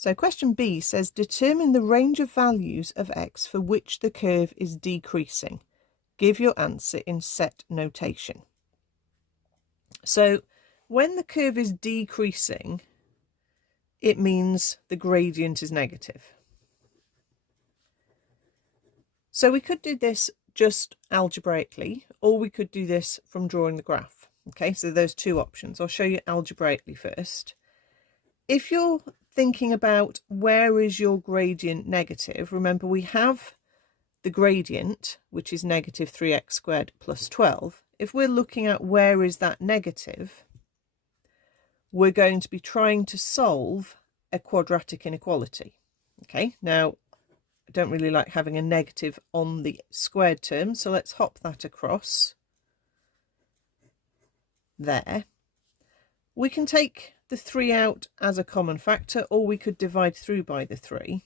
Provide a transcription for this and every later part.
So question B says, determine the range of values of x for which the curve is decreasing. Give your answer in set notation. So when the curve is decreasing, it means the gradient is negative. So we could do this just algebraically, or we could do this from drawing the graph. Okay, so there's two options. I'll show you algebraically first. If you're thinking about where is your gradient negative, remember we have the gradient, which is negative 3x squared plus 12. If we're looking at where is that negative, we're going to be trying to solve a quadratic inequality. Okay, now I don't really like having a negative on the squared term, so let's hop that across there. We can take the 3 out as a common factor, or we could divide through by the 3.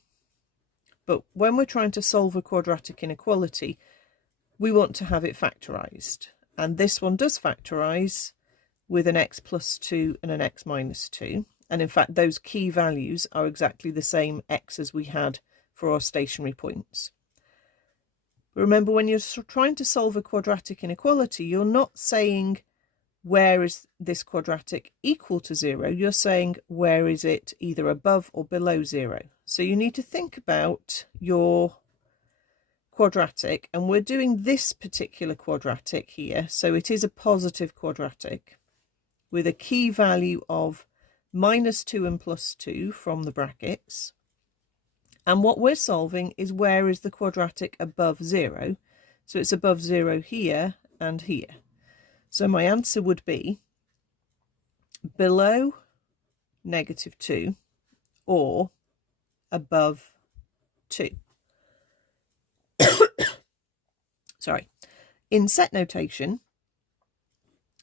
But when we're trying to solve a quadratic inequality, we want to have it factorised. And this one does factorise with an x plus 2 and an x minus 2. And in fact, those key values are exactly the same x as we had for our stationary points. Remember, when you're trying to solve a quadratic inequality, you're not saying where is this quadratic equal to 0, you're saying where is it either above or below 0. So you need to think about your quadratic, and we're doing this particular quadratic here, so it is a positive quadratic with a key value of minus 2 and plus 2 from the brackets. And what we're solving is where is the quadratic above 0. So it's above 0 here and here. So my answer would be below negative 2 or above 2. Sorry. In set notation,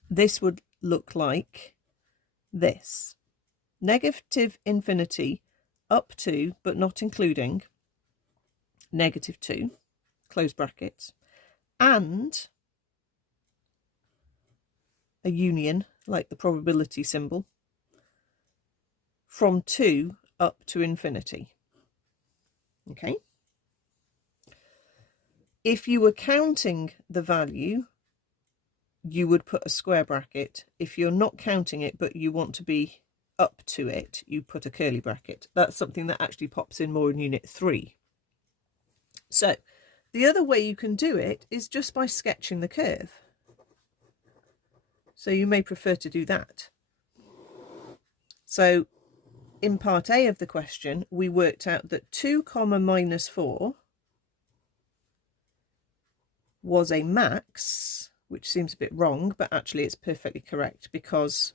this would look like this. Negative infinity up to, but not including, negative 2, close brackets, and a union, like the probability symbol, from 2 up to infinity. Okay? If you were counting the value, you would put a square bracket. If you're not counting it, but you want to be up to it, you put a curly bracket. That's something that actually pops in more in Unit 3. So the other way you can do it is just by sketching the curve. So you may prefer to do that. So in part A of the question, we worked out that 2 comma minus 4 was a max, which seems a bit wrong, but actually it's perfectly correct because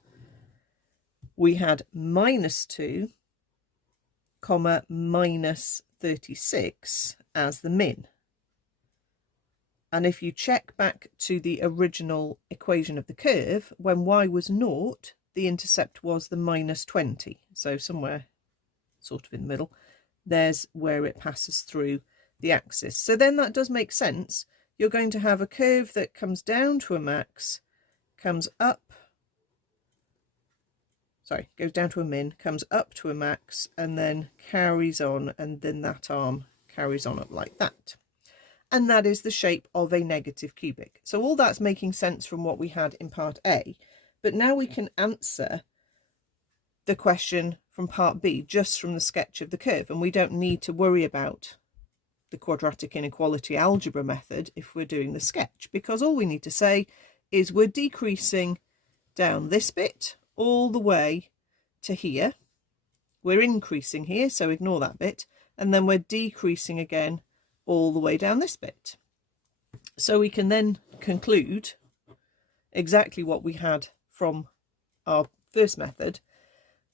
we had minus 2 comma minus 36 as the min. And if you check back to the original equation of the curve, when y was 0, the intercept was the minus 20. So somewhere sort of in the middle, there's where it passes through the axis. So then that does make sense. You're going to have a curve that comes down to a max, comes up, sorry, goes down to a min, comes up to a max, and then carries on, and then that arm carries on up like that. And that is the shape of a negative cubic. So all that's making sense from what we had in part A, but now we can answer the question from part B just from the sketch of the curve, and we don't need to worry about the quadratic inequality algebra method if we're doing the sketch, because all we need to say is we're decreasing down this bit all the way to here. We're increasing here, so ignore that bit, and then we're decreasing again all the way down this bit. So we can then conclude exactly what we had from our first method,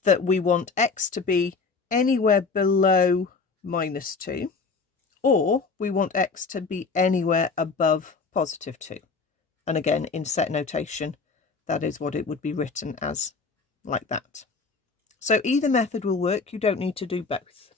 that we want x to be anywhere below minus 2, or we want x to be anywhere above positive 2. And again, in set notation, that is what it would be written as, like that. So either method will work. You don't need to do both.